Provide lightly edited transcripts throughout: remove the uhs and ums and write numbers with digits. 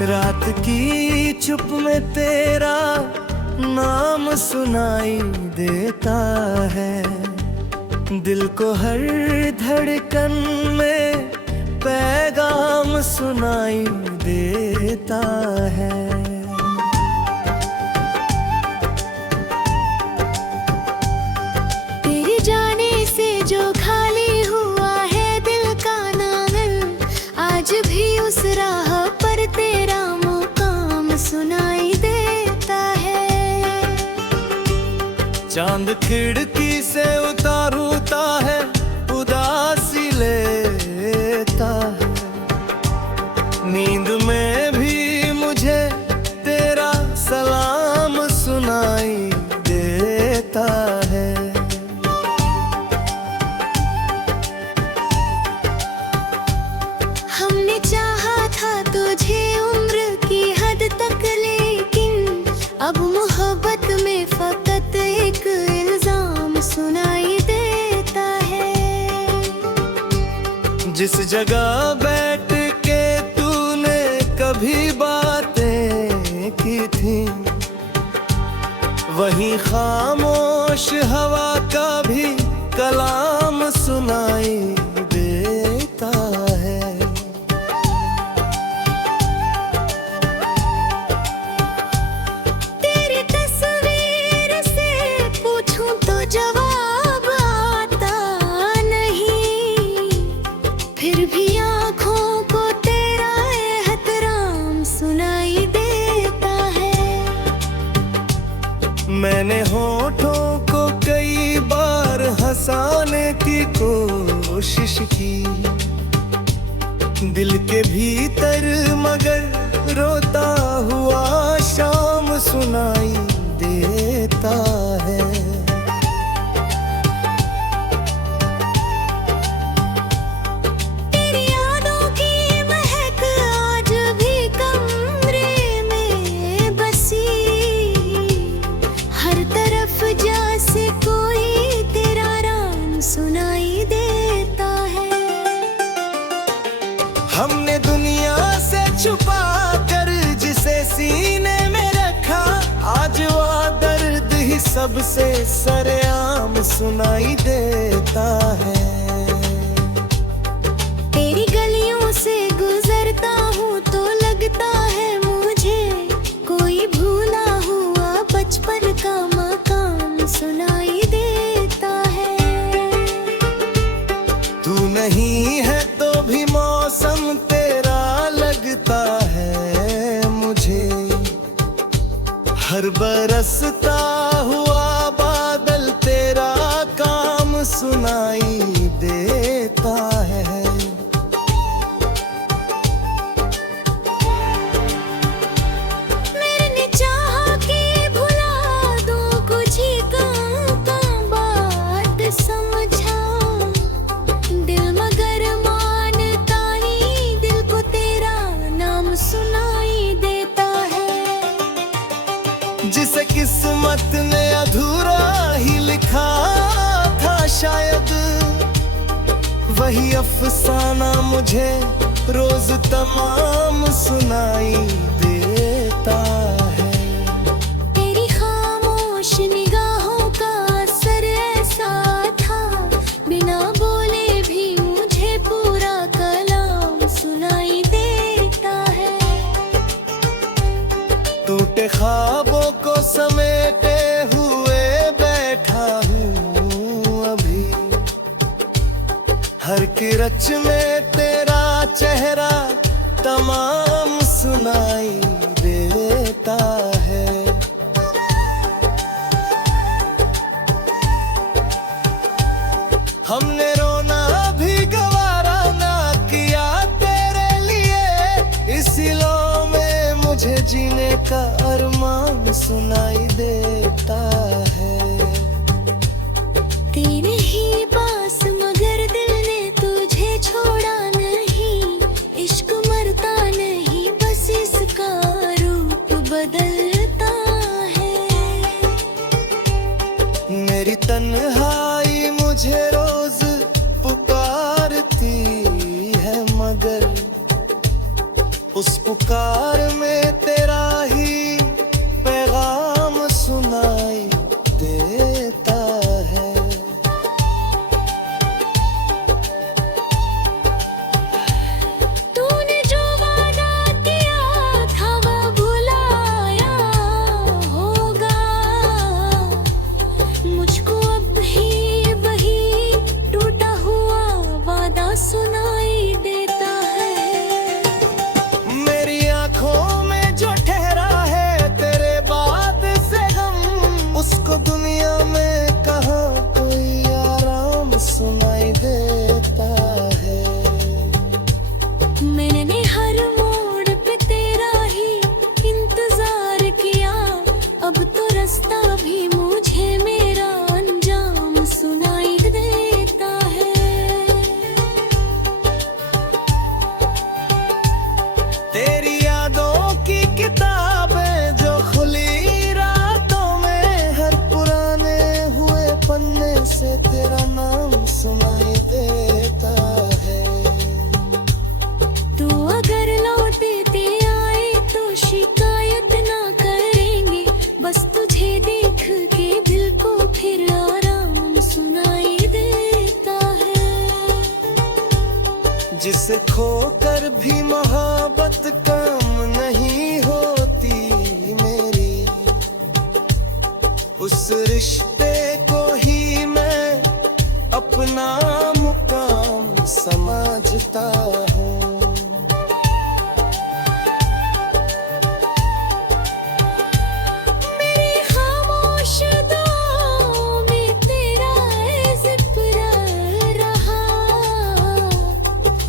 रात की चुप में तेरा नाम सुनाई देता है। दिल को हर धड़कन में पैगाम सुनाई देता है। तेरे जाने से जो खाली हुआ है दिल का नांगन, आज भी उस राह पर तेरा मुकाम सुनाई देता है। चांद खिड़की से उतारता है, उदासी लेता है। नींद में भी मुझे तेरा सलाम सुनाई देता है। हमने चाहा था तुझे उम्र की हद तक, लेकिन अब मोहब्बत में फकत एक इल्जाम सुनाई देता है। जिस जगह बैठ के तूने कभी बातें की थी, वहीं खामोश हवा का भी कलाम सुनाई देता है। तेरी तस्वीर से पूछूं तो जवाब आता नहीं, फिर भी आँखों को तेरा एहतराम सुनाई देता है। मैंने होठों को कई बार हंसाने की कोशिश की, दिल के भीतर मगर रोता हुआ शाम सुनाई देता है। तेरी यादों की महक आज भी कमरे में बसी, हर तरफ जैसे कोई तेरा नाम सुनाई देता है। हमने दुनिया से छुपा कर जिसे सीने में रखा, आज वो दर्द ही सबसे सरेआम सुनाई देता है। तेरी गलियों से गुजरता हूँ तो लगता है मुझे कोई भूला हुआ बचपन का मकाम सुनाई देता है। तू नहीं है तो भी मौसम तेरा लगता है मुझे, हर बरसता हुआ बादल तेरा काम सुनाई देता है। मैंने चाहा कि भुला दूं कुछ ही का बात समझा, दिल मगर मानता नहीं, दिल को तेरा नाम सुनाई देता है। जिसे किस्मत ने अधूरा ही लिखा था शायद, वही अफसाना मुझे रोज तमाम सुनाई देता है। तेरी खामोश निगाहों का असर ऐसा था, बिना बोले भी मुझे पूरा कलाम सुनाई देता है। टूटे ख्वाबों को समेटे हुए बैठा हूँ अभी, हर किरच में तेरा चेहरा तमाम सुनाई देता है। हमने रोना भी गवारा ना किया तेरे लिए, इसी लो में मुझे जीने का अरमान सुनाई देता है। तेरे ही पास मगर दिल ने तुझे छोड़ा नहीं, इश्क मरता नहीं बस इसका रूप बदलता है। मेरी तन्हाई मुझे रोज पुकारती है, मगर उस पुकार में तेरा ही पैगाम सुनाई देता है। तूने जो वादा किया था वो भुलाया होगा, मुझको अब भी वही टूटा हुआ वादा सुनाई देता है। मेरी आंखों में जो ठहरा है तेरे बाद से गम, उसको दुनिया में कहाँ कोई आराम सुनाई देता है। मैंने हर मोड़ पे तेरा ही इंतजार किया, अब तो रास्ता भी मुझे मेरा अंजाम सुनाई देता है। तेरी यादों की किताबें जो खुली रातों में, हर पुराने हुए पन्ने से तेरा नाम सुनाई देता है। तू अगर लौटते आए तो शिकायत ना करेंगे, बस तुझे देख के दिल को फिर आराम सुनाई देता है। जिसे खोकर भी मोहब्बत कम नहीं होती मेरी, उस रिश्ते को ही मैं अपना मुकाम समझता हूँ। मेरी खामोश दुआओं में तेरा ज़िक्र रहा,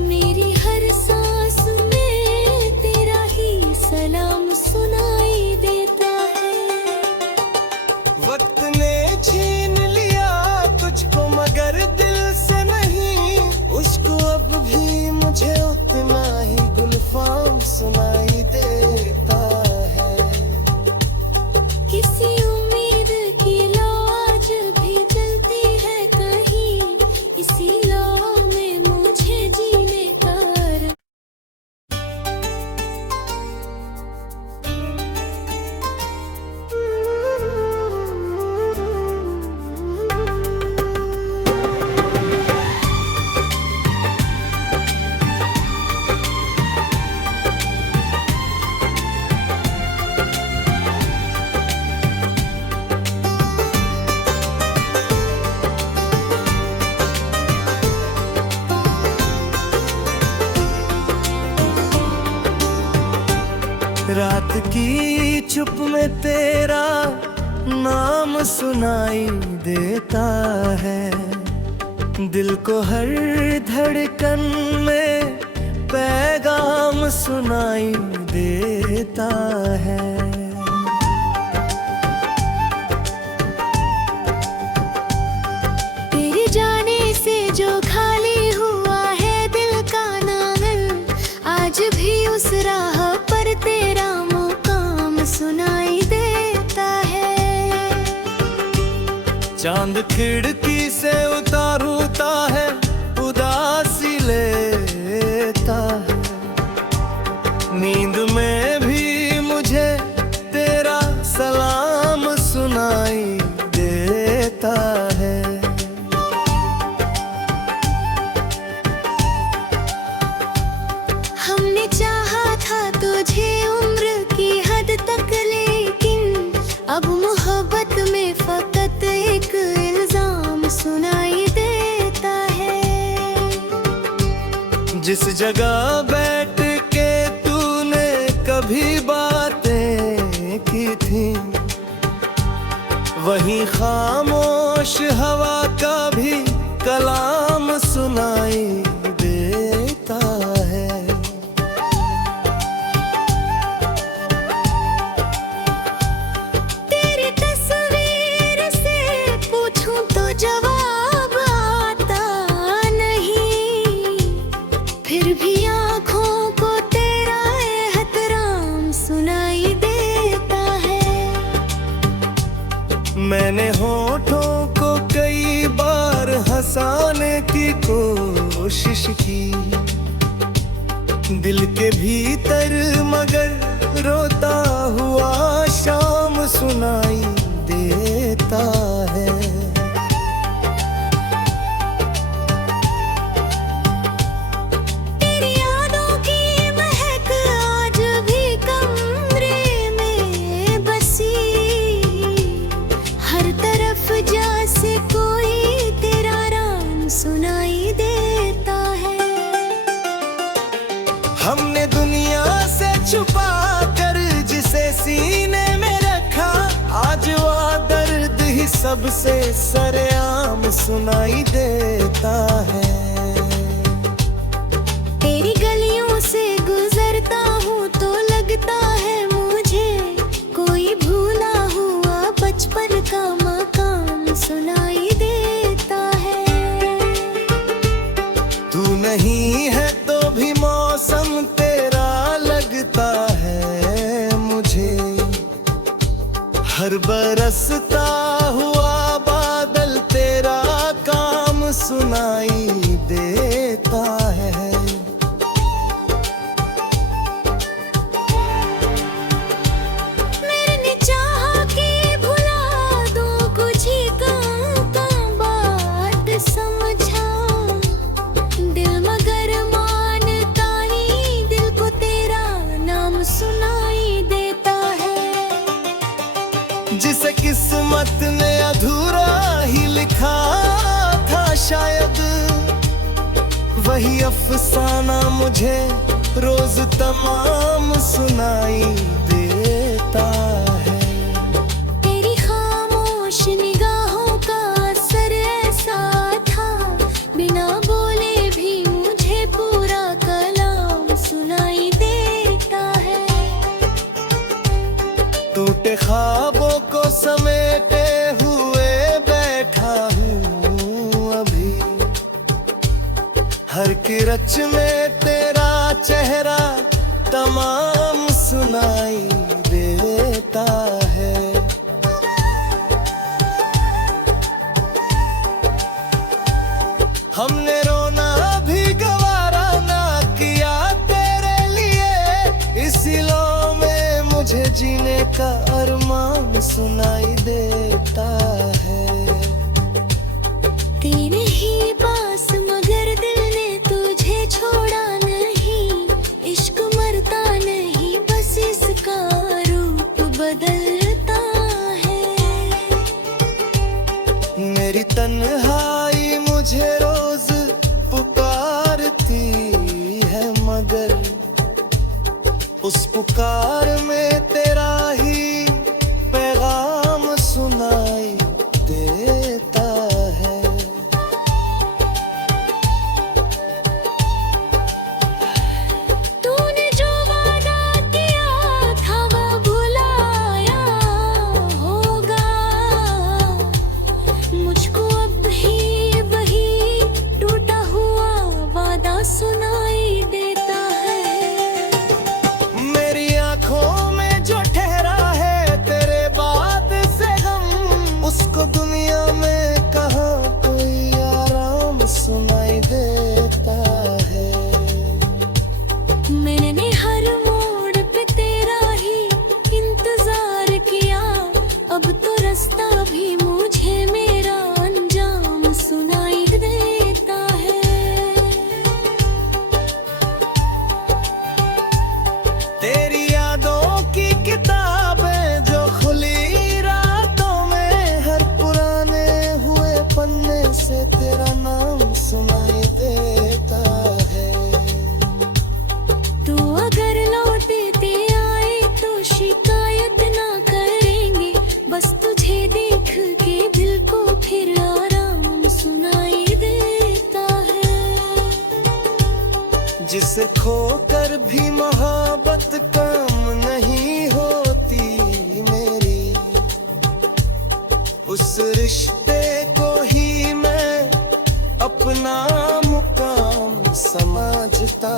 मेरी हर सांस में तेरा ही सलाम सुनाई देता है। वक्त ने छीन लिया तुझको मगर दिल से नहीं, उसको अब भी मुझे उतना ही गुलफाम सुनाई देता है। किसी उम्मीद की लौ आज भी जलती है कहीं, इसी लौ में मुझे जीने का रात की चुप में तेरा नाम सुनाई देता है। दिल को हर धड़कन में पैगाम सुनाई देता है। तेरे जाने से जो खाली हुआ है दिल का नांगल, आज भी उस राह पर तेरा मुकाम सुनाई देता है। चांद खिड़की से उतारता है उदासी लेता है, नींद में भी मुझे तेरा सलाम सुनाई देता है। हमने चाहा था तुझे उम्र की हद तक, लेकिन अब मोहब्बत में फकत एक इल्जाम सुनाई देता है। जिस जगह बैठ के तूने कभी बातें की थी, वहीं खामोश हवा का भी कलाम सुनाई देता है। तेरी तस्वीर से पूछूं तो जवाब आता नहीं, फिर भी आँखों को तेरा एहतराम सुनाई देता है। मैंने होठों को कई बार हंसाने की कोशिश की, दिल के भीतर मगर रोता हुआ शाम सुनाई देता है। तेरी यादों की महक आज भी कमरे में बसी, हर तरफ जैसे कोई तेरा नाम सुनाई देता है। हमने दुनिया से छुपा कर जिसे सीने में रखा, आज वो दर्द ही सबसे सरेआम सुनाई देता है। तेरी गलियों से गुजरता हूँ तो लगता है मुझे कोई भूला हुआ बचपन का मकाम सुनाई देता है। तू नहीं है तो भी मौसम तेरा लगता है मुझे, हर बरसता हुआ बादल तेरा काम सुनाई देता है। मैंने चाहा कि भुला दूं कुछ ही काम बात समझा, दिल मगर मानता नहीं, दिल को तेरा नाम सुनाई देता है। जिसे किस्मत ने अधूरा ही लिखा था शायद, वही अफसाना मुझे रोज तमाम सुनाई देता है। तेरी खामोश निगाहों का असर ऐसा था, बिना बोले भी मुझे पूरा कलाम सुनाई देता है। टूटे ख्वाबों को समेटे हुए बैठा हूँ अभी, हर किरच में तेरा चेहरा तमाम सुनाई देता है। हमने रोना भी गवारा ना किया तेरे लिए, इसी लो में मुझे जीने का अरमान सुनाई देता है। तेरे ही पास मगर दिल ने तुझे छोड़ा नहीं, इश्क मरता नहीं बस इसका रूप बदलता है। मेरी तन्हाई मुझे रोज पुकारती है, मगर उस पुकार में तेरा ही पैगाम सुनाई देता है। तूने जो वादा किया था वो भुलाया होगा, मुझको अब भी वही टूटा हुआ वादा सुनाई देता है। मेरी आंखों में जो ठहरा है तेरे बाद से गम, उसको दुनिया में कहाँ कोई आराम सुनाई देता है। मैंने हर मोड़ पे तेरा ही इंतजार किया, अब तो रास्ता भी मुझे मेरा अंजाम सुनाई देता है। तेरी यादों की किताबें जो खुली रातों में, हर पुराने हुए पन्ने से तेरा नाम सुनाई देता है। तू अगर लौटते आए तो शिकायत ना करेंगे, बस तुझे देख के दिल को फिर आराम सुनाई देता है। जिसे खोकर भी मोहब्बत कम नहीं होती मेरी, उस रिश्ते को ही मैं अपना मुकाम समझता